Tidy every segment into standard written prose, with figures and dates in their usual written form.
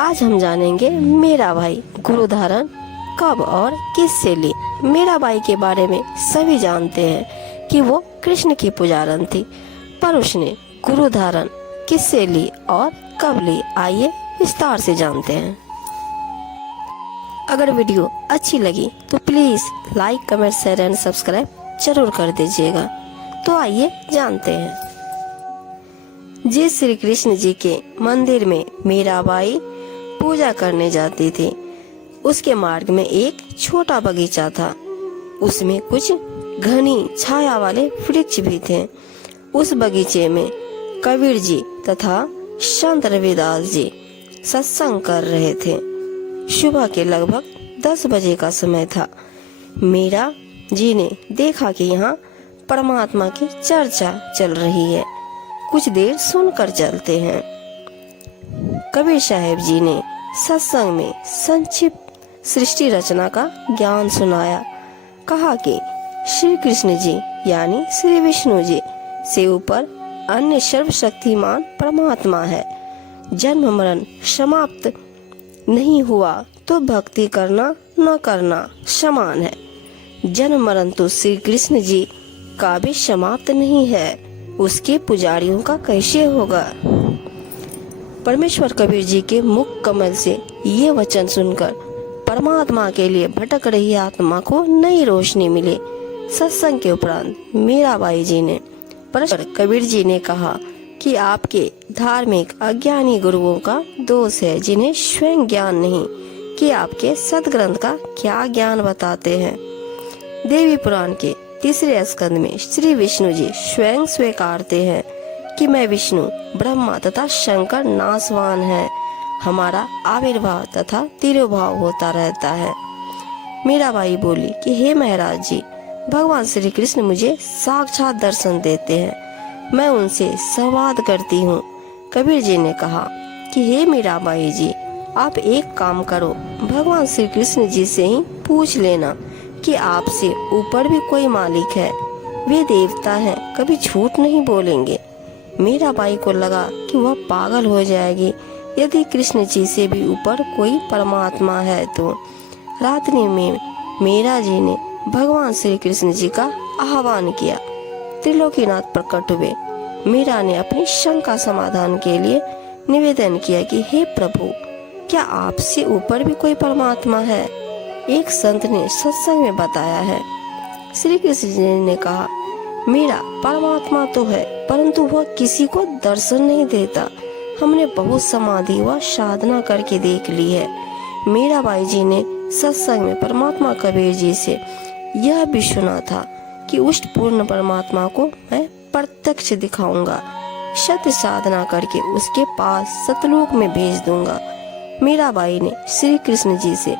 आज हम जानेंगे मीराबाई गुरु धारण कब और किससे ली। मीराबाई के बारे में सभी जानते हैं कि वो कृष्ण की पुजारन थी, पर उसने गुरु धारण किससे ली और कब ली, आइए विस्तार से जानते हैं। अगर वीडियो अच्छी लगी तो please like, comment, share and subscribe जरूर कर दीजिएगा। तो आइए जानते हैं। जिस श्री कृष्ण जी के मंदिर में मीराबाई पूजा करने जाती थी, उसके मार्ग में एक छोटा बगीचा था। उसमें कुछ घनी छाया वाले वृक्ष भी थे। उस बगीचे में कबीर जी तथा संत रविदास जी सत्संग कर रहे थे। सुबह के लगभग 10 बजे का समय था। मीरा जी ने देखा कि यहाँ परमात्मा की चर्चा चल रही है, कुछ देर सुनकर चलते हैं। कबीर साहब जी ने सत्संग में संक्षिप्त सृष्टि रचना का ज्ञान सुनाया। कहा कि श्री कृष्ण जी यानी श्री विष्णु जी से ऊपर अन्य सर्वशक्तिमान परमात्मा है। जन्म मरण समाप्त नहीं हुआ तो भक्ति करना न करना समान है। जन्म मरण तो श्री कृष्ण जी का भी समाप्त नहीं है, उसके पुजारियों का कैसे होगा। परमेश्वर कबीर जी के मुख कमल से ये वचन सुनकर परमात्मा के लिए भटक रही आत्मा को नई रोशनी मिली। सत्संग के उपरांत मीराबाई जी ने परमेश्वर कबीर जी ने कहा कि आपके धार्मिक अज्ञानी गुरुओं का दोष है, जिन्हें स्वयं ज्ञान नहीं कि आपके सदग्रंथ का क्या ज्ञान बताते हैं। देवी पुराण के 3 स्कंद में श्री विष्णु जी स्वयं स्वीकारते हैं कि मैं विष्णु, ब्रह्मा तथा शंकर नासवान है। हमारा आविर्भाव तथा तिरोभाव होता रहता है। मीराबाई बोली कि हे महाराज जी, भगवान श्री कृष्ण मुझे साक्षात दर्शन देते हैं, मैं उनसे संवाद करती हूँ। कबीर जी ने कहा कि हे मीराबाई जी, आप एक काम करो, भगवान श्री कृष्ण जी से ही पूछ लेना कि आपसे ऊपर भी कोई मालिक है। वे देवता हैं, कभी झूठ नहीं बोलेंगे। मीराबाई को लगा कि वह पागल हो जाएगी यदि कृष्ण जी से भी ऊपर कोई परमात्मा है तो। रात्रि में मीरा जी ने भगवान श्री कृष्ण जी का आह्वान किया। त्रिलोकीनाथ प्रकट हुए। मीरा ने अपनी शंका समाधान के लिए निवेदन किया कि हे प्रभु, क्या आपसे ऊपर भी कोई परमात्मा है। एक संत ने सत्संग में बताया है। श्री कृष्ण जी ने कहा, मीरा, परमात्मा तो है परंतु वह किसी को दर्शन नहीं देता। हमने बहुत समाधि व साधना करके देख ली है। मीराबाई जी ने सत्संग में परमात्मा कबीर जी से यह भी सुना था कि उस पूर्ण परमात्मा को मैं प्रत्यक्ष दिखाऊंगा, सत्य साधना करके उसके पास सतलोक में भेज दूंगा। मीराबाई ने श्री कृष्ण जी से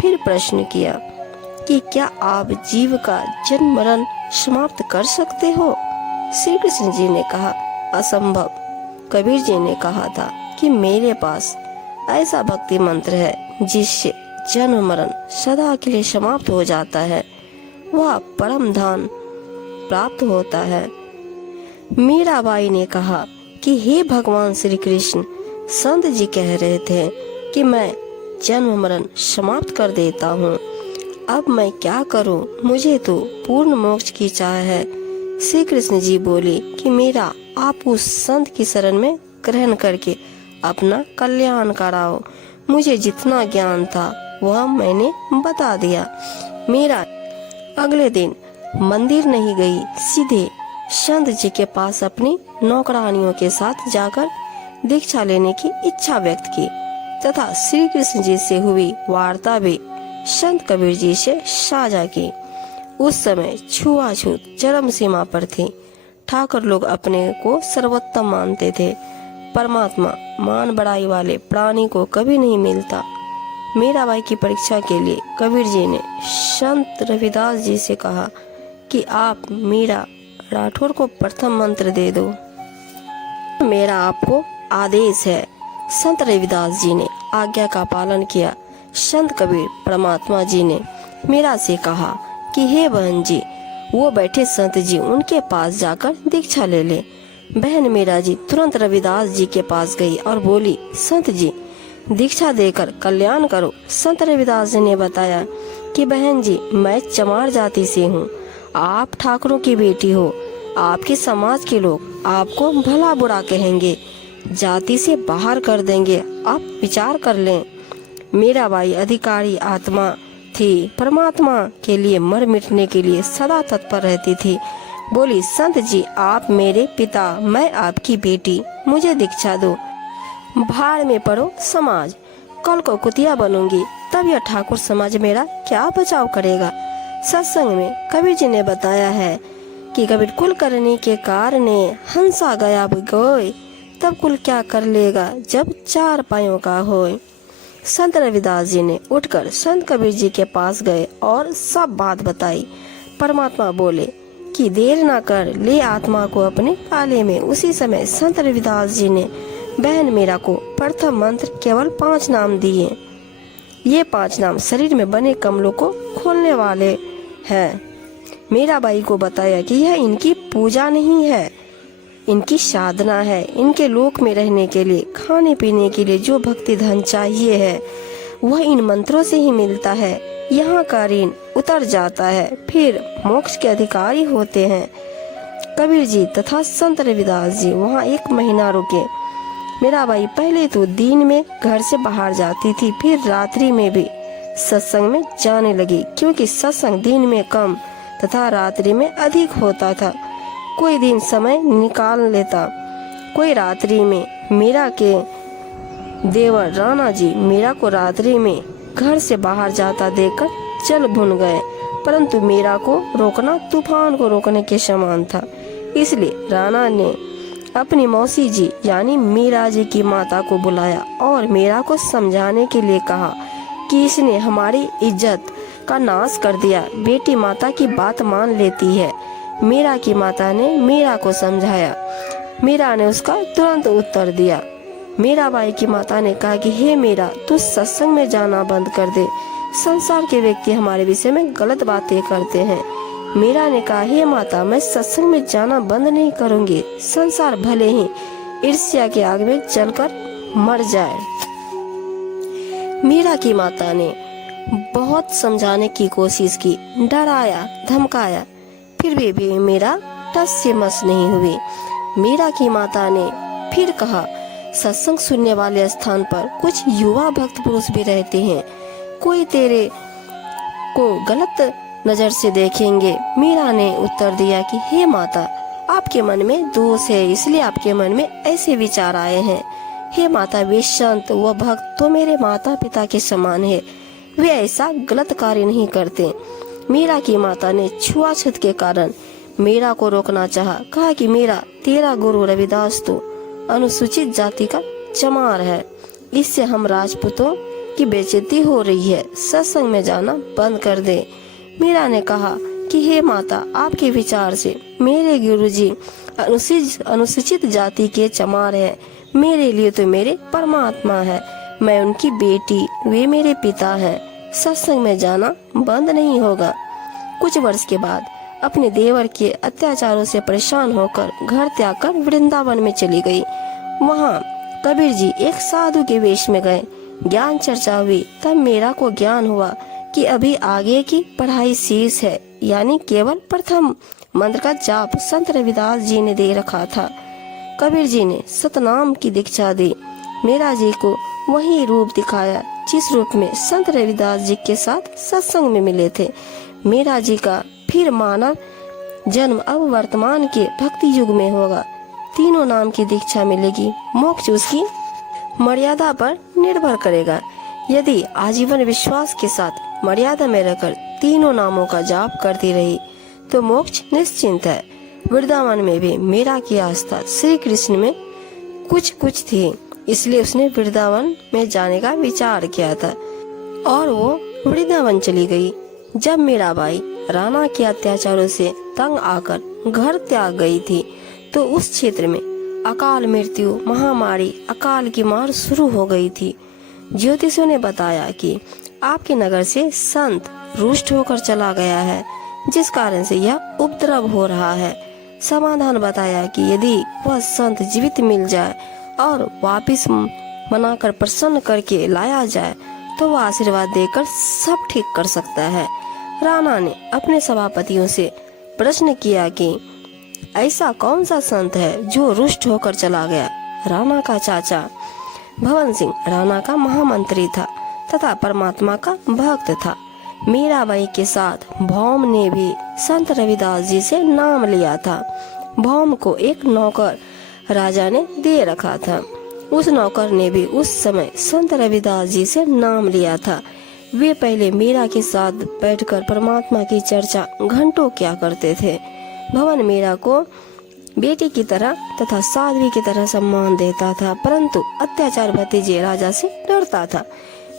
फिर प्रश्न किया कि क्या आप जीव का जन्म मरण समाप्त कर सकते हो। श्री कृष्ण जी ने कहा, असंभव। कबीर जी ने कहा था कि मेरे पास ऐसा भक्ति मंत्र है जिससे जन्म मरण सदा के लिए समाप्त हो जाता है, वह परम धाम प्राप्त होता है। मीराबाई ने कहा कि हे भगवान श्री कृष्ण, संत जी कह रहे थे कि मैं जन्म मरण समाप्त कर देता हूँ, अब मैं क्या करूँ, मुझे तो पूर्ण मोक्ष की चाह है। श्री कृष्ण जी बोले कि मीरा, आप उस संत की शरण में ग्रहण करके अपना कल्याण कराओ। मुझे जितना ज्ञान था वह मैंने बता दिया। मीरा अगले दिन मंदिर नहीं गई, सीधे संत जी के पास अपनी नौकरानियों के साथ जाकर दीक्षा लेने की इच्छा व्यक्त की तथा श्री कृष्ण जी से हुई वार्ता भी संत कबीर जी से साझा की। उस समय छुआछूत चरम सीमा पर थी। ठाकुर लोग अपने को सर्वोत्तम मानते थे। परमात्मा मान बड़ाई वाले प्राणी को कभी नहीं मिलता। मीराबाई की परीक्षा के लिए कबीर जी ने संत रविदास जी से कहा कि आप मीरा राठौर को प्रथम मंत्र दे दो, मेरा आपको आदेश है। संत रविदास जी ने आज्ञा का पालन किया। संत कबीर परमात्मा जी ने मीरा से कहा कि हे बहन जी, वो बैठे संत जी, उनके पास जाकर दीक्षा ले ले। बहन मीरा जी तुरंत रविदास जी के पास गई और बोली, संत जी, दीक्षा देकर कल्याण करो। संत रविदास जी ने बताया कि बहन जी, मैं चमार जाति से हूँ, आप ठाकुरों की बेटी हो, आपके समाज के लोग आपको भला बुरा कहेंगे, जाति से बाहर कर देंगे, आप विचार कर लें। मीराबाई अधिकारी आत्मा थी, परमात्मा के लिए मर मिटने के लिए सदा तत्पर रहती थी। बोली, संत जी, आप मेरे पिता, मैं आपकी बेटी, मुझे दीक्षा दो। भाड़ में पड़ो समाज, कल को कुतिया बनूंगी, तब यह ठाकुर समाज मेरा क्या बचाव करेगा। सत्संग में कबीर जी ने बताया है कि कबीर कुल करने के कारण हंसा गया गोय, तब कुल क्या कर लेगा जब चार पायों का होए। संत रविदास जी ने उठकर संत कबीर जी के पास गए और सब बात बताई। परमात्मा बोले कि देर ना कर, ले आत्मा को अपने पाले में। उसी समय संत रविदास जी ने बहन मीरा को प्रथम मंत्र केवल 5 नाम दिए। ये 5 नाम शरीर में बने कमलों को खोलने वाले हैं। मीराबाई को बताया कि यह इनकी पूजा नहीं है, इनकी साधना है। इनके लोक में रहने के लिए, खाने पीने के लिए जो भक्ति धन चाहिए है वह इन मंत्रों से ही मिलता है। यहाँ का ऋण उतर जाता है, फिर मोक्ष के अधिकारी होते हैं। कबीर जी तथा संत रविदास जी वहाँ 1 महीना रुके। मीराबाई पहले तो दिन में घर से बाहर जाती थी, फिर रात्रि में भी सत्संग में जाने लगी, क्योंकि सत्संग दिन में कम तथा रात्रि में अधिक होता था। कोई दिन समय निकाल लेता, कोई रात्रि में। मीरा के देवर राणा जी मीरा को रात्रि में घर से बाहर जाता देखकर चल भुन गए, परंतु मीरा को रोकना तूफान को रोकने के समान था। इसलिए राणा ने अपनी मौसी जी यानी मीरा जी की माता को बुलाया और मीरा को समझाने के लिए कहा कि इसने हमारी इज्जत का नाश कर दिया। बेटी माता की बात मान लेती है। मीरा की माता ने मीरा को समझाया। मीरा ने उसका तुरंत उत्तर दिया। मीराबाई की माता ने कहा कि हे मीरा, तू सत्संग में जाना बंद कर दे, संसार के व्यक्ति हमारे विषय में गलत बातें करते हैं। मीरा ने कहा, हे माता, मैं सत्संग में जाना बंद नहीं करूंगी, संसार भले ही ईर्ष्या के आग में जलकर मर जाए। मीरा की माता ने बहुत समझाने की कोशिश की, डराया, धमकाया, फिर भी मीरा टस से मस नहीं हुई। मीरा की माता ने फिर कहा, सत्संग सुनने वाले स्थान पर कुछ युवा भक्त पुरुष भी रहते हैं, कोई तेरे को गलत नजर से देखेंगे। मीरा ने उत्तर दिया कि हे माता, आपके मन में दोष है, इसलिए आपके मन में ऐसे विचार आए हैं। हे माता, वे संत व भक्त तो मेरे माता पिता के समान है, वे ऐसा गलत कार्य नहीं करते। मीरा की माता ने छुआछूत के कारण मीरा को रोकना चाहा। कहा कि मीरा, तेरा गुरु रविदास तो अनुसूचित जाति का चमार है, इससे हम राजपूतों की बेइज्जती हो रही है, सत्संग में जाना बंद कर दे। मीरा ने कहा कि हे माता, आपके विचार से मेरे गुरुजी अनुसूचित जाति के चमार है, मेरे लिए तो मेरे परमात्मा है, मैं उनकी बेटी, वे मेरे पिता हैं, सत्संग में जाना बंद नहीं होगा। कुछ वर्ष के बाद अपने देवर के अत्याचारों से परेशान होकर घर त्याग कर वृंदावन में चली गई। वहाँ कबीर जी एक साधु के वेश में गए। ज्ञान चर्चा हुई, तब मीरा को ज्ञान हुआ कि अभी आगे की पढ़ाई शेष है, यानी केवल प्रथम मंत्र का जाप संत रविदास जी ने दे रखा था। कबीर जी ने सतनाम की दीक्षा दी। मीरा जी को वही रूप दिखाया जिस रूप में संत रविदास जी के साथ सत्संग में मिले थे। मीरा जी का फिर मानव जन्म अब वर्तमान के भक्ति युग में होगा। तीनों नाम की दीक्षा मिलेगी। मोक्ष उसकी मर्यादा पर निर्भर करेगा। यदि आजीवन विश्वास के साथ मर्यादा में रहकर तीनों नामों का जाप करती रही तो मोक्ष निश्चिंत है। वृंदावन में भी मीरा की आस्था श्री कृष्ण में कुछ थी, इसलिए उसने वृंदावन में जाने का विचार किया था और वो वृंदावन चली गई। जब मीराबाई राणा के अत्याचारों से तंग आकर घर त्याग गई थी तो उस क्षेत्र में अकाल मृत्यु, महामारी, अकाल की मार शुरू हो गई थी। ज्योतिषियों ने बताया कि आपके नगर से संत रुष्ट होकर चला गया है, जिस कारण से यह उपद्रव हो रहा है। समाधान बताया कि यदि वह संत जीवित मिल जाए और वापिस मनाकर प्रसन्न करके लाया जाए तो वह आशीर्वाद देकर सब ठीक कर सकता है। राणा ने अपने सभापतियों से प्रश्न किया कि ऐसा कौन सा संत है जो रुष्ट होकर चला गया। राणा का चाचा भवन सिंह राणा का महामंत्री था तथा परमात्मा का भक्त था। मीराबाई के साथ भौम ने भी संत रविदास जी से नाम लिया था। भौम को एक नौकर राजा ने दे रखा था। उस नौकर ने भी उस समय संत रविदास जी से नाम लिया था। वे पहले मीरा के साथ बैठकर परमात्मा की चर्चा घंटों किया करते थे। भवन मीरा को बेटी की तरह तथा साध्वी की तरह सम्मान देता था, परंतु अत्याचार भतीजे राजा से डरता था।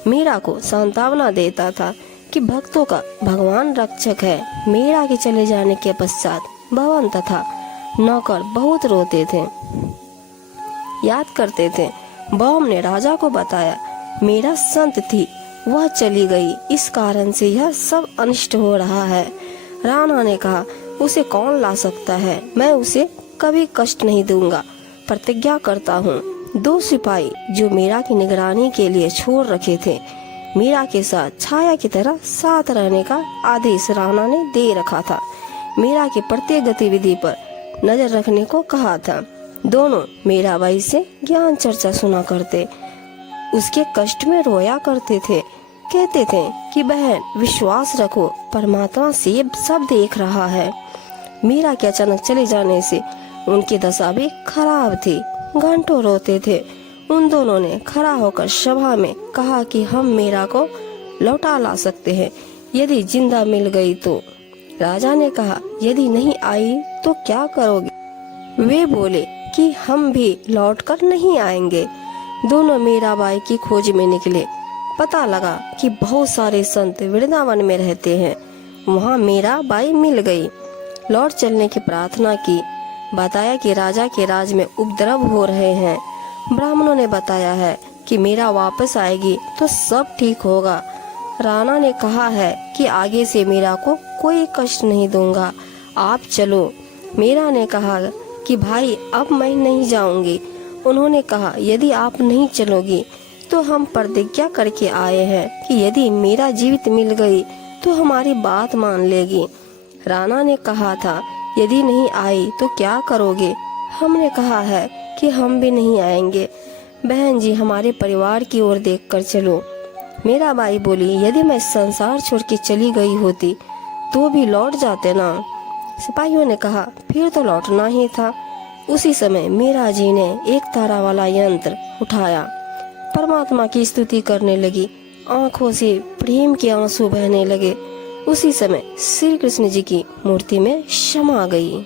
मीरा को सांत्वना देता था कि भक्तों का भगवान रक्षक है। मीरा के चले जाने के पश्चात भवन तथा नौकर बहुत रोते थे, याद करते थे। भौम ने राजा को बताया, मीरा संत थी, वह चली गई, इस कारण से यह सब अनिष्ट हो रहा है। राणा ने कहा, उसे कौन ला सकता है, मैं उसे कभी कष्ट नहीं दूंगा, प्रतिज्ञा करता हूँ। 2 सिपाही जो मीरा की निगरानी के लिए छोड़ रखे थे, मीरा के साथ छाया की तरह साथ रहने का आदेश राणा ने दे रखा था। मीरा की प्रत्येक गतिविधि पर नजर रखने को कहा था। दोनों मीराबाई से ज्ञान चर्चा सुना करते, उसके कष्ट में रोया करते थे। कहते थे कि बहन विश्वास रखो, परमात्मा से सब देख रहा है। मीरा के अचानक चले जाने से उनकी दशा भी खराब थी, घंटों रोते थे। उन दोनों ने खड़ा होकर सभा में कहा कि हम मीरा को लौटा ला सकते हैं यदि जिंदा मिल गई तो। राजा ने कहा, यदि नहीं आई तो क्या करोगे। वे बोले कि हम भी लौटकर नहीं आएंगे। दोनों मीराबाई की खोज में निकले। पता लगा कि बहुत सारे संत वृंदावन में रहते हैं। वहाँ मीराबाई मिल गई। लौट चलने की प्रार्थना की। बताया कि राजा के राज में उपद्रव हो रहे हैं। ब्राह्मणों ने बताया है कि मीरा वापस आएगी तो सब ठीक होगा। राणा ने कहा है कि आगे से मीरा को कोई कष्ट नहीं दूंगा, आप चलो। मीरा ने कहा कि भाई अब मैं नहीं जाऊंगी। उन्होंने कहा, यदि आप नहीं चलोगी तो हम प्रतिज्ञा करके आए हैं कि यदि मीरा जीवित मिल गई तो हमारी बात मान लेगी। राणा ने कहा था, यदि नहीं आई तो क्या करोगे। हमने कहा है कि हम भी नहीं आएंगे। बहन जी हमारे परिवार की ओर देखकर चलो। मीराबाई बोली, यदि मैं संसार छोड़ के चली गई होती तो भी लौट जाते ना। सिपाहियों ने कहा, फिर तो लौटना ही था। उसी समय मीरा जी ने एक तारा वाला यंत्र उठाया, परमात्मा की स्तुति करने लगी। आंखों से प्रेम के आंसू बहने लगे। उसी समय श्री कृष्ण जी की मूर्ति में समा गई।